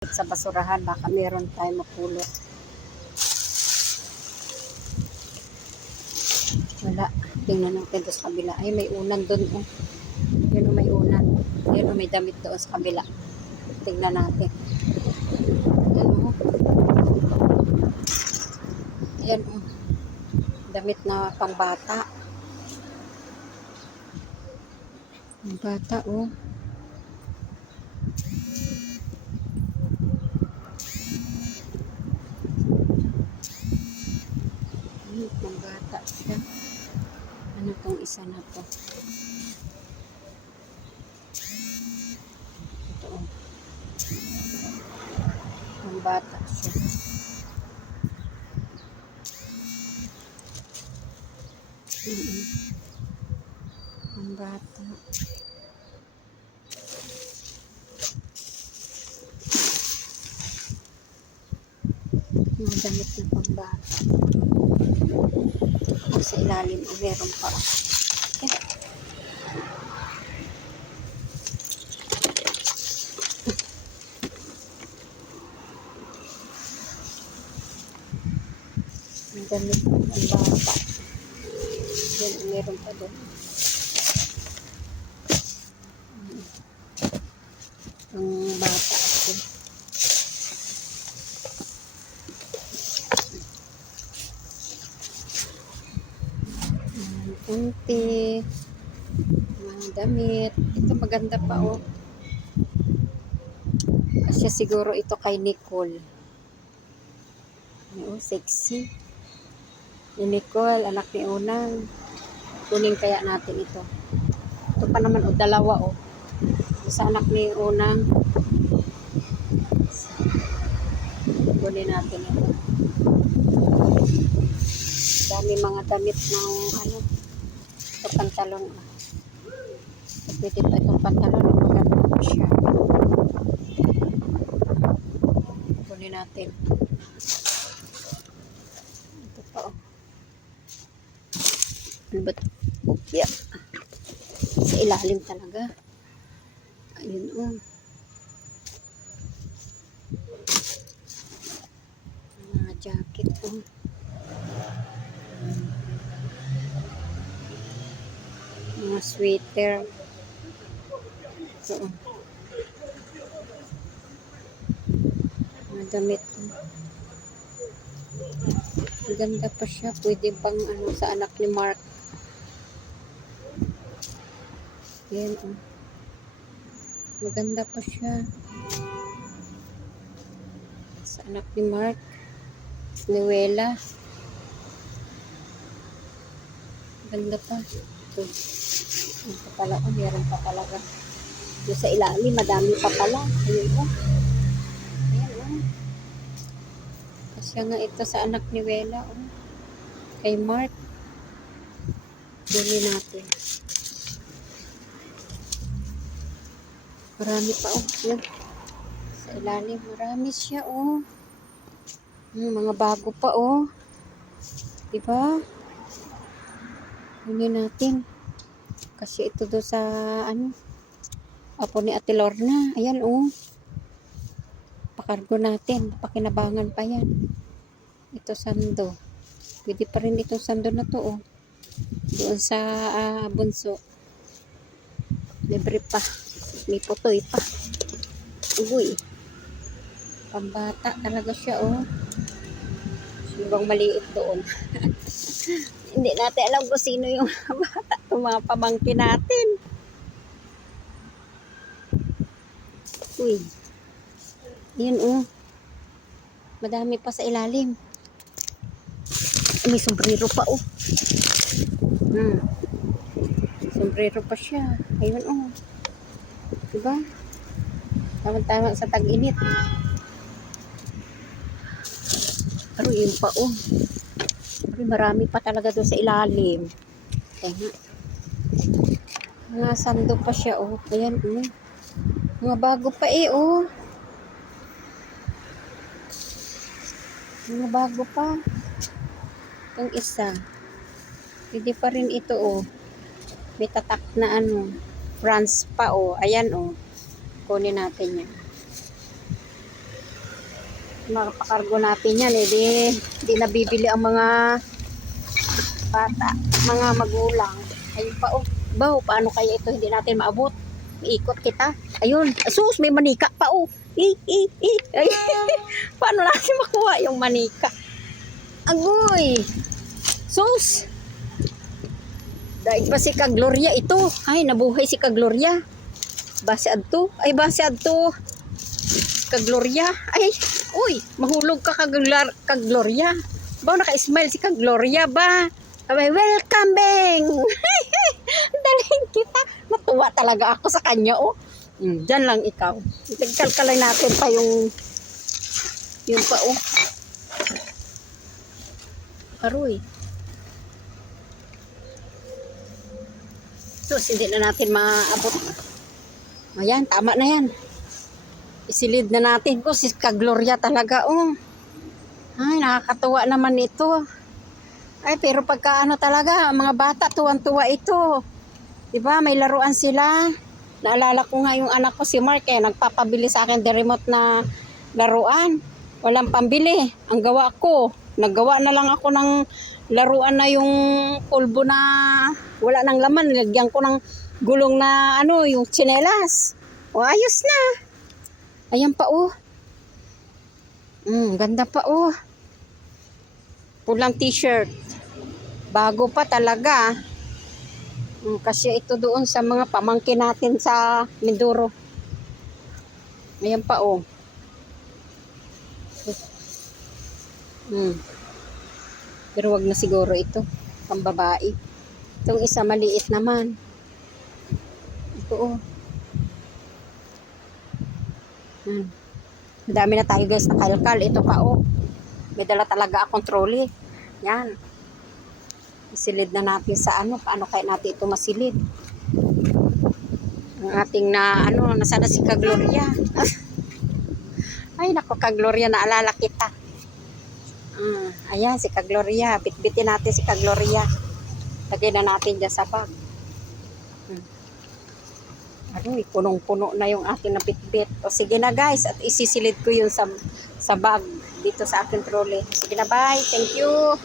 Sa basurahan, baka meron tayo mapulot. Wala. Tingnan natin doon sa kabila. Ay, may unan doon. Oh. Yun o, may unan. Yun o, may damit doon sa kabila. Tingnan natin. Yan o. Yan o. Damit na pangbata. Pangbata o. Pangbata siya. Ano tong isa na to? Ito o. Pangbata siya. Pangbata. Mga damit na pangbata. O sa ilalim o meron pa. Okay. Ang damit ng bata. Yan, meron pa doon. Ang bata ako. Kunti. Mga damit. Ito maganda pa oh. Kasi siguro ito kay Nicole. Oh, sexy. Ni Nicole, anak ni Unang. Kunin kaya natin ito. Ito pa naman o, dalawa o. Sa anak ni Unang. Kunin natin ito. Dami mga damit ng ano. Ito pantalon. Pwede pa itong pantalon. Maganda pa siya. Kunin natin. Ito pa o. Ano ba ito? Yeah. Sa ilalim talaga. Ayun o. Mga jacket o. Mga sweater. Ito o. Mga damit o. Maganda pa siya. Pwede pang ano sa anak ni Mark. Yan o. Maganda pa siya. Sa anak ni Mark. Nuwela. Maganda pa. Ito. Yung pa pala. Oh, meron pa talaga. Yung sa ilalim, madami pa pala. Ayun o. Ayan o. Kasi nga ito sa anak ni Wela o. Kay Mark. Dali natin. Marami pa o. Yan. Sa ilalim, marami siya o. Mga bago pa o. Diba? Kunin natin. Kasi ito do sa ano. Apo ni Ate Lorna. Ayan o. Pakargo natin. Pakinabangan pa yan. Ito sando. Pwede pa rin itong sando na to o. Doon sa bunso. Libre pa. May putoy pa. Uy. Pambata talaga siya oh. Sigurong maliit doon. Hindi natin alam kung sino yung bata. Itong mga pamangkin natin. Uy. Ayan oh. Madami pa sa ilalim. May sombrero pa oh. Sombrero pa siya. Ayun oh. Diba? Tama-tama sa tag-init. Pero yun pa oh. Pero marami pa talaga doon sa ilalim. Kaya mga sando pa siya oh. Ayan oh. Mga bago pa eh oh. Mga bago pa. Itong isa. Pwede pa rin ito oh. May tatak na ano. France pa oh. Ayan oh. Kunin natin yan. Makapakargo natin yan, di nabibili ang mga bata, mga magulang. Ayun pa, oh. Baw, paano kaya ito hindi natin maabot? Iikot kita. Ayun, sus, may manika pa, oh. Ay, paano natin makuha yung manika? Agoy! Sus! Dahil pa si Kagloria ito. Ay, nabuhay si Kagloria. Base adto. Ay, base adto. Kagloria. Ay, uy, mahulog ka Kagloria. Ba, naka-smile si Kagloria ba? Abay, welcome, Beng! Daling kita. Natuwa talaga ako sa kanya, oh. Diyan lang ikaw. Kalkalay natin pa yung pa, oh. Aroy. So, hindi na natin maabot. Ayan, tama na yan. Isilid na natin ko si Kagloria talaga, oh. Ay, nakakatuwa naman ito. Ay, pero pagka ano talaga, mga bata, tuwan-tuwa ito. Diba, may laruan sila. Naalala ko nga yung anak ko si Mark, nagpapabili sa akin the remote na laruan. Walang pambili. Ang gawa ko, naggawa na lang ako ng laruan na yung pulbo na wala nang laman. Nilagyan ko ng gulong na ano, yung tsinelas. O, ayos na. Ayan pa, oh. Ganda pa, oh. Pulang t-shirt. Bago pa talaga. Kasi ito doon sa mga pamangkin natin sa Mindoro. Ayan pa, oh. Pero wag na siguro ito. Pambabae. Itong isa maliit naman. Ito, oh. Dami na tayo guys na kalkal. Ito pa, oh. May dala talaga akong trolley. Yan. Isilid na natin sa ano. Paano kaya natin ito masilid? Ang ating na ano. Nasaan na si Kagloria? Ay nako Kagloria. Naalala kita. Ayan si Kagloria. Bitbitin natin si Kagloria. Lagay na natin dyan sa bag. Aroy, punong-puno na yung ating nabitbit. O sige na guys. At isisilid ko yun sa bag. Dito sa aking trolley. Sige na bye. Thank you.